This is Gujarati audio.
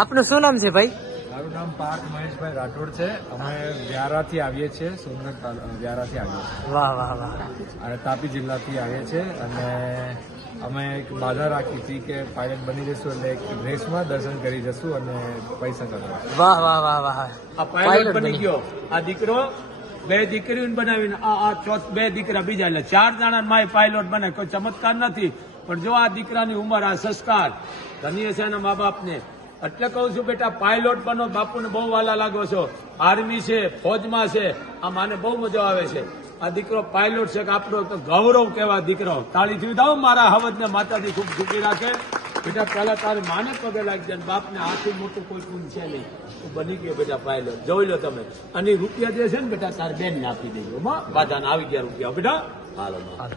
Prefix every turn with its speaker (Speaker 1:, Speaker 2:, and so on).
Speaker 1: આપનું શું નામ છે ભાઈ?
Speaker 2: મારું નામ પાર્થ મહેશભાઈ રાઠોડ છે. અમે વ્યારાથી આવીએ છીએ સોમનાથ વ્યારાથી આવીએ છીએ.
Speaker 1: વાહ વાહ વાહ.
Speaker 2: અને તાપી જિલ્લાથી આવીએ છીએ અને અમે એક બાધા રાખી હતી કે પાયલટ બની જશું એટલે એક રેસમાં દર્શન કરી જશું અને પૈસા કરવા
Speaker 1: વાહ વાહ વાહ વાહ.
Speaker 3: આ પાયલોટ બની ગયો. આ દીકરો બે દીકરીઓને બનાવીને આ આ ચોથ બે દીકરા બીજા એટલે ચાર જણા માય પાયલોટ બને. કોઈ ચમત્કાર નથી. પણ જો આ દીકરાની ઉંમર, આ સંસ્કાર ધન્ય છે એના મા બાપને એટલે કહું છું, બેટા પાયલોટ બનો, બાપુને બહુ વાલા લાગો છો. આર્મી છે, ફોજમાં છે, આ માને બહુ મજા આવે છે. આ દીકરો પાયલોટ છે, કે આપણો તો ગૌરવ કહેવા દીકરો. તાળીથી દાવ મારા હવજને માતાજી ખૂબ ઝૂકી રાખે. બેટા, પહેલા તારે માને પગે લાગી જાય બાપને આથી મોટું કોઈ ગુણ છે નહીં. તું બની ગયો, બેટા પાયલોટ જોઈ લો તમે. અને રૂપિયા જે છે ને બેટા, તારે બેન આપી દેજો. બાધાને આવી ગયા રૂપિયા. બેટા હાલો.